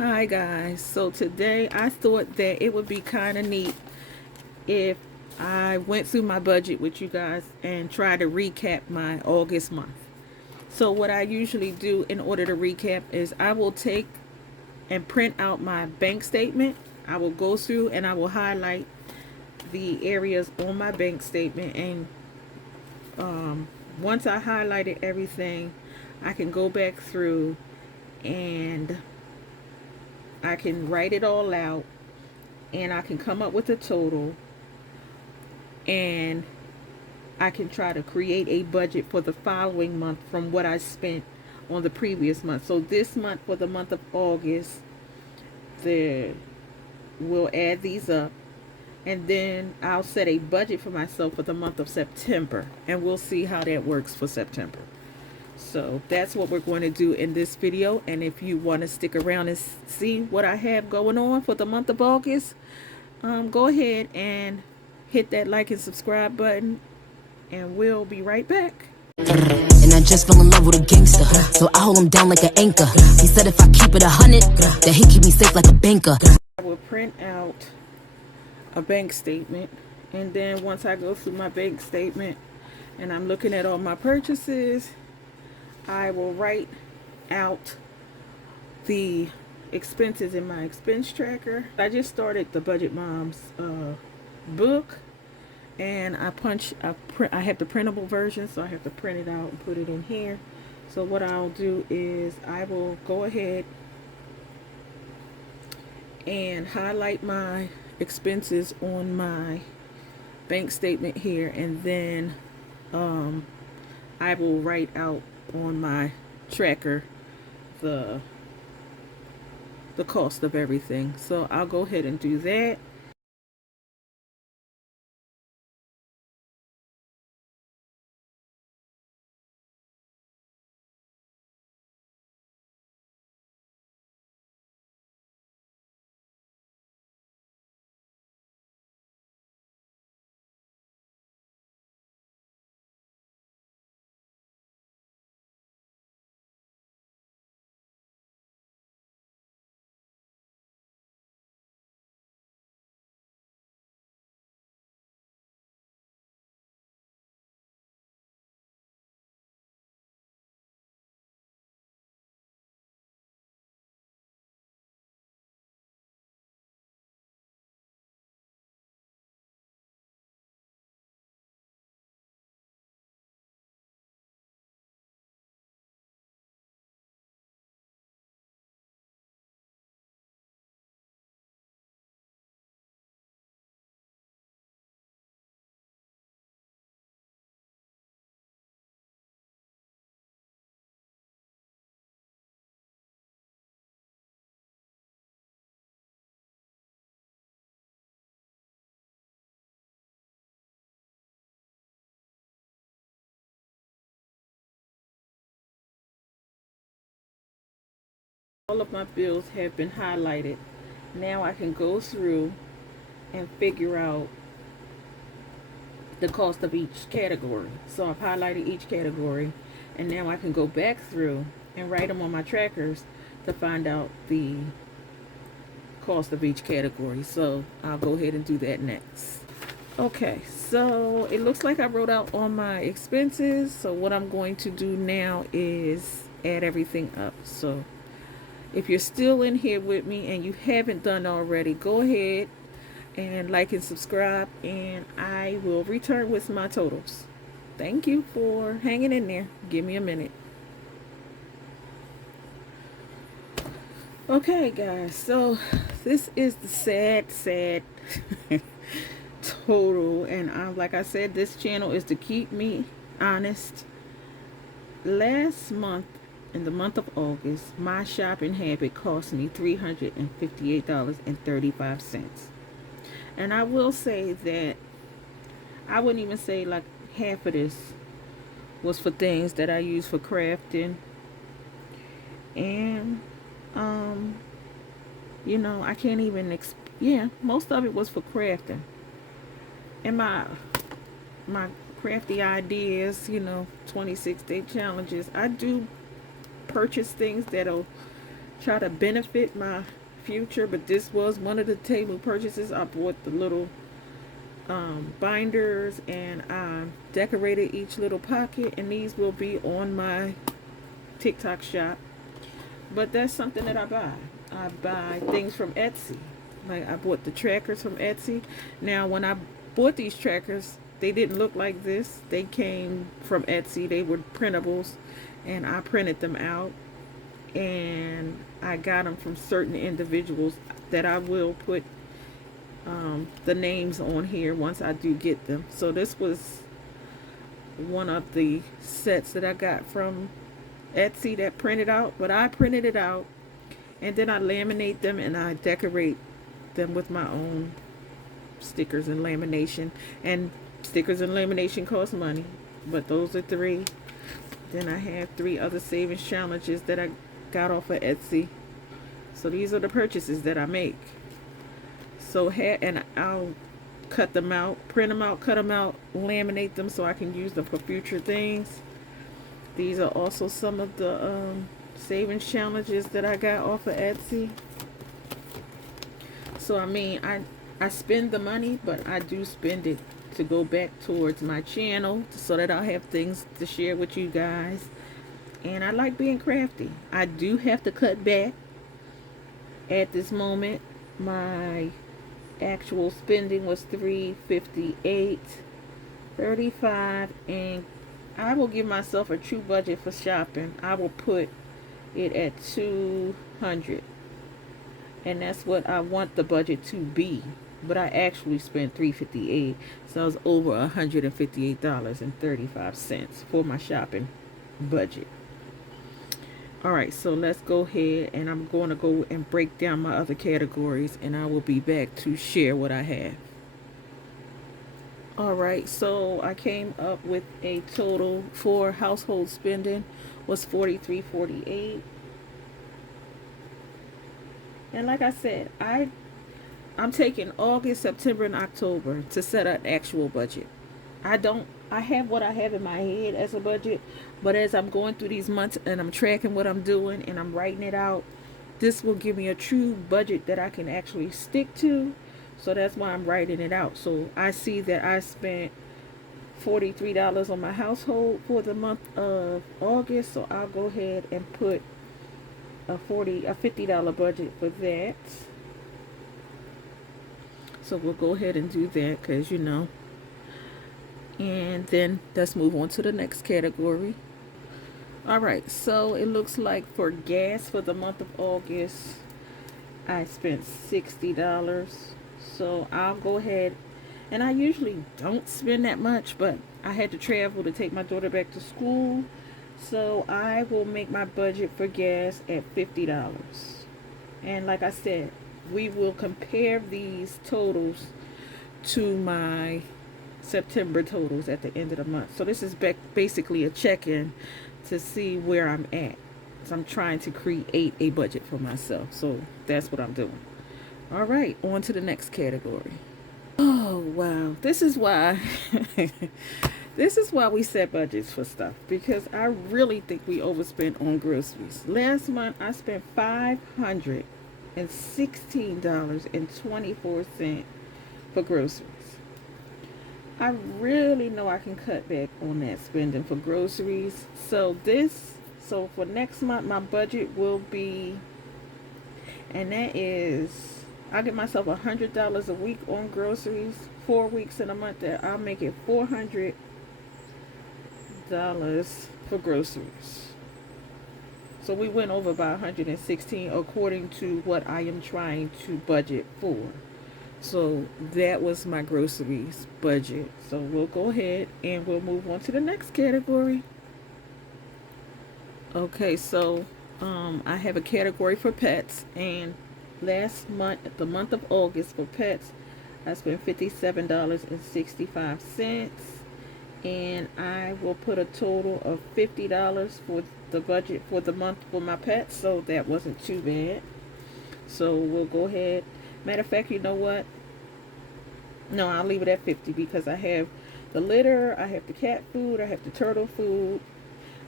Hi guys, so today I thought that it would be kind of neat if I went through my budget with you guys and try to recap my August month. So what I usually do in order to recap is I will take and print out my bank statement. I will go through and I will highlight the areas on my bank statement, and once I highlighted everything, I can go back through and I can write it all out, and I can come up with a total, and I can try to create a budget for the following month from what I spent on the previous month. So this month, for the month of August, we'll add these up, and then I'll set a budget for myself for the month of September, and we'll see how that works for September. So that's what we're going to do in this video. And if you want to stick around and see what I have going on for the month of August, go ahead and hit that like and subscribe button, and we'll be right back. And I just fell in love with a gangster, so I hold him down like an anchor. He said if I keep it 100, that he keep me safe like a banker. I will print out a bank statement, and then once I go through my bank statement and I'm looking at all my purchases, I will write out the expenses in my expense tracker. I just started the Budget Moms book, and I have the printable version, so I have to print it out and put it in here. So what I'll do is I will go ahead and highlight my expenses on my bank statement here, and then I will write out on my tracker the cost of everything. So I'll go ahead and do that. All of my bills have been highlighted. Now I can go through and figure out the cost of each category. So I've highlighted each category, and now I can go back through and write them on my trackers to find out the cost of each category. So I'll go ahead and do that next. Okay, so it looks like I wrote out all my expenses. So what I'm going to do now is add everything up. So if you're still in here with me and you haven't done already, go ahead and like and subscribe, and I will return with my totals. Thank you for hanging in there. Give me a minute. Okay guys, so this is the sad total, and like I said, this channel is to keep me honest. Last month, in the month of August, my shopping habit cost me $358.35. And I will say that I wouldn't even say like half of this was for things that I use for crafting. And you know, I can't even yeah, most of it was for crafting. And my crafty ideas, you know, 26-day challenges. I do purchase things that'll try to benefit my future, but this was one of the table purchases. I bought the little binders, and I decorated each little pocket, and these will be on my TikTok shop. But that's something that I buy. I buy things from Etsy. Like I bought the trackers from Etsy. Now when I bought these trackers, they didn't look like this. They came from Etsy. They were printables, and I printed them out, and I got them from certain individuals that I will put the names on here once I do get them. So this was one of the sets that I got from Etsy that printed out, but I printed it out, and then I laminate them and I decorate them with my own stickers and lamination. And stickers and lamination cost money, but those are three. Then I have 3 other savings challenges that I got off of Etsy. So these are the purchases that I make. So and I'll cut them out, print them out, cut them out, laminate them so I can use them for future things. These are also some of the savings challenges that I got off of Etsy. So I mean, I spend the money, but I do spend it to go back towards my channel so that I'll have things to share with you guys. And I like being crafty. I do have to cut back at this moment. My actual spending was $358.35, and I will give myself a true budget for shopping. I will put it at $200, and that's what I want the budget to be. But I actually spent $358, so I was over $158.35 for my shopping budget. Alright, so let's go ahead, and I'm going to go and break down my other categories, and I will be back to share what I have. Alright, so I came up with a total for household spending was $43.48. And like I said, I'm taking August, September, and October to set an actual budget. I have what I have in my head as a budget, but as I'm going through these months and I'm tracking what I'm doing and I'm writing it out, this will give me a true budget that I can actually stick to. So that's why I'm writing it out. So I see that I spent $43 on my household for the month of August, so I'll go ahead and put a $50 budget for that. So we'll go ahead and do that, because and then let's move on to the next category. Alright, so it looks like for gas for the month of August, I spent $60. So I'll go ahead, and I usually don't spend that much, but I had to travel to take my daughter back to school. So I will make my budget for gas at $50. And like I said, we will compare these totals to my September totals at the end of the month. So this is basically a check-in to see where I'm at. So I'm trying to create a budget for myself. So that's what I'm doing. All right, on to the next category. Oh, wow. This is why this is why we set budgets for stuff, because I really think we overspent on groceries. Last month I spent $516.24 for groceries. I really know I can cut back on that spending for groceries. So for next month, my budget will be, and that is, I'll give myself $100 a week on groceries. 4 weeks in a month, that I'll make it $400 for groceries. So we went over by 116 according to what I am trying to budget for. So that was my groceries budget. So we'll go ahead and we'll move on to the next category. Okay, so I have a category for pets, and last month, the month of August, for pets, I spent $57.65, and I will put a total of $50 for the budget for the month for my pets. So that wasn't too bad. So we'll go ahead. Matter of fact, you know what? No, I'll leave it at 50 because I have the litter, I have the cat food, I have the turtle food,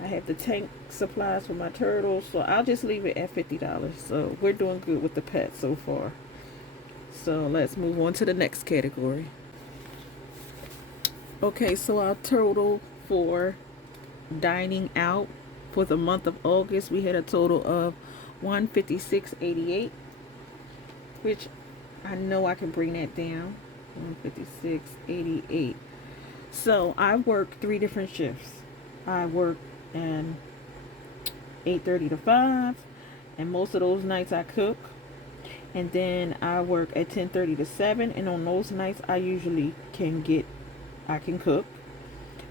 I have the tank supplies for my turtles, so I'll just leave it at $50. So we're doing good with the pets so far. So let's move on to the next category. Okay, so our total for dining out for the month of August, we had a total of $156.88, which I know I can bring that down. $156.88. So I work 3 different shifts. I work in 8:30 to 5, and most of those nights I cook. And then I work at 10:30 to 7, and on those nights I usually I can cook.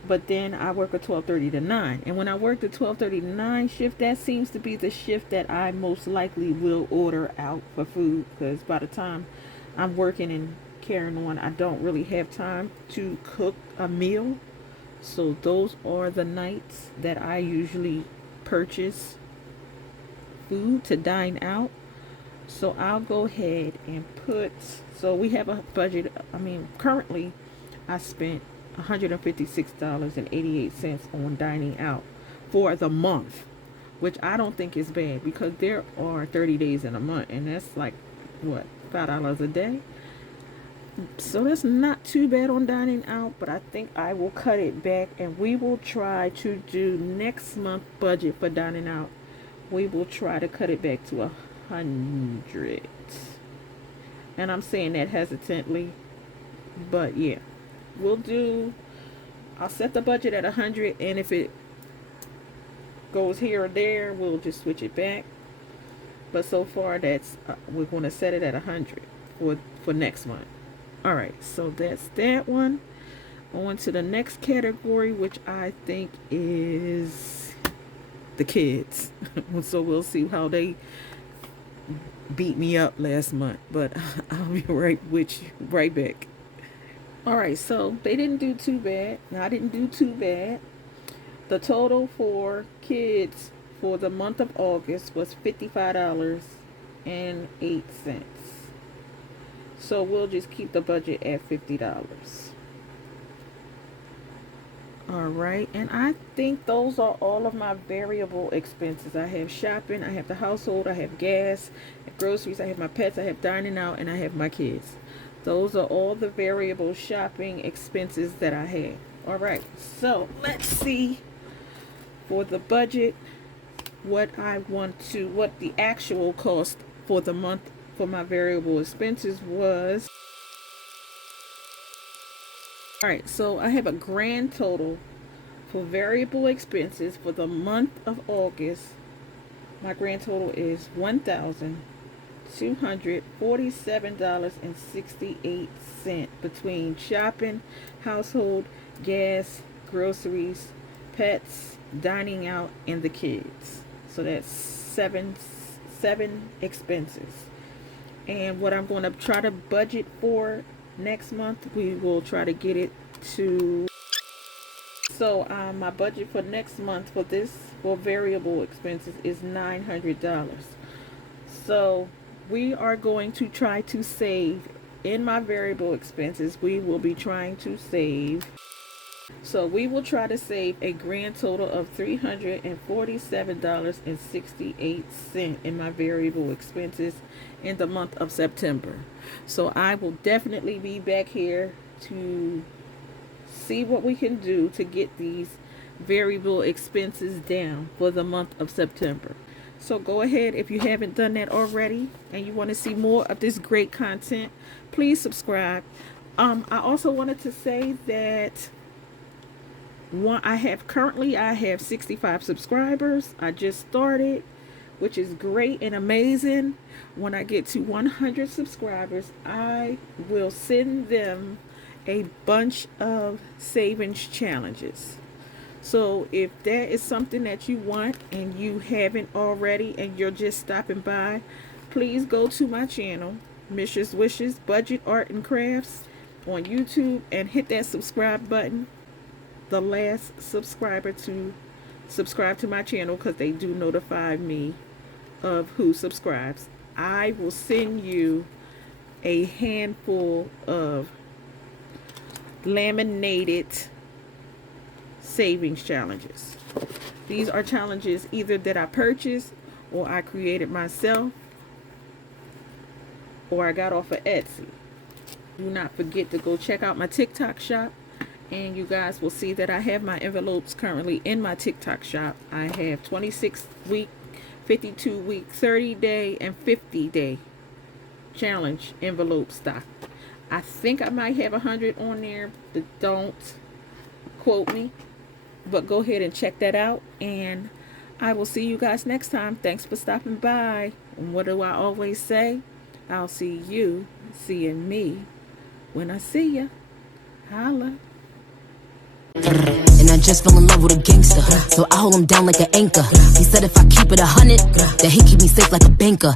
But then I work a 12:30 to 9. And when I work the 12:30 to 9 shift, that seems to be the shift that I most likely will order out for food, because by the time I'm working and carrying on, I don't really have time to cook a meal. So those are the nights that I usually purchase food to dine out. So I'll go ahead and so we have a budget. Currently I spent $156.88 on dining out for the month, which I don't think is bad, because there are 30 days in a month, and that's like, what, $5 a day? So that's not too bad on dining out, but I think I will cut it back, and we will try to do next month budget for dining out. We will try to cut it back to 100. And I'm saying that hesitantly, but yeah, I'll set the budget at 100, and if it goes here or there, we'll just switch it back. But so far, we're going to set it at 100 for next month. All right, so that's that one. On to the next category, which I think is the kids. So we'll see how they beat me up last month, but I'll be right back. All right, so they didn't do too bad. I didn't do too bad. The total for kids for the month of August was $55.08. So we'll just keep the budget at $50. All right, and I think those are all of my variable expenses. I have shopping, I have the household, I have gas, I have groceries, I have my pets, I have dining out, and I have my kids. Those are all the variable shopping expenses that I have. All right, so let's see for the budget what the actual cost for the month for my variable expenses was. All right, so I have a grand total for variable expenses for the month of August. My grand total is $1,247.68 between shopping, household, gas, groceries, pets, dining out, and the kids. So that's seven expenses. And what I'm going to try to budget for next month, we will try to get it to. So my budget for next month for variable expenses is $900. So we are going to try to save in my variable expenses. We will be trying to save. So we will try to save a grand total of $347.68 in my variable expenses in the month of September. So I will definitely be back here to see what we can do to get these variable expenses down for the month of September. So go ahead, if you haven't done that already and you want to see more of this great content, please subscribe. I also wanted to say that I have 65 subscribers. I just started, which is great and amazing. When I get to 100 subscribers, I will send them a bunch of savings challenges. So if there is something that you want and you haven't already and you're just stopping by, please go to my channel, Mrs. Wishes Budget Art and Crafts, on YouTube, and hit that subscribe button. The last subscriber to subscribe to my channel, because they do notify me of who subscribes. I will send you a handful of laminated savings challenges. These are challenges either that I purchased or I created myself or I got off of Etsy. Do not forget to go check out my TikTok shop, and you guys will see that I have my envelopes currently in my TikTok shop. I have 26-week, 52-week, 30-day, and 50-day challenge envelope stock. I think I might have 100 on there, but don't quote me. But go ahead and check that out, and I will see you guys next time. Thanks for stopping by. And what do I always say? I'll see you seeing me when I see ya. Holla. And I just fell in love with a gangster, so I hold him down like an anchor. He said if I keep it 100, that he keep me safe like a banker.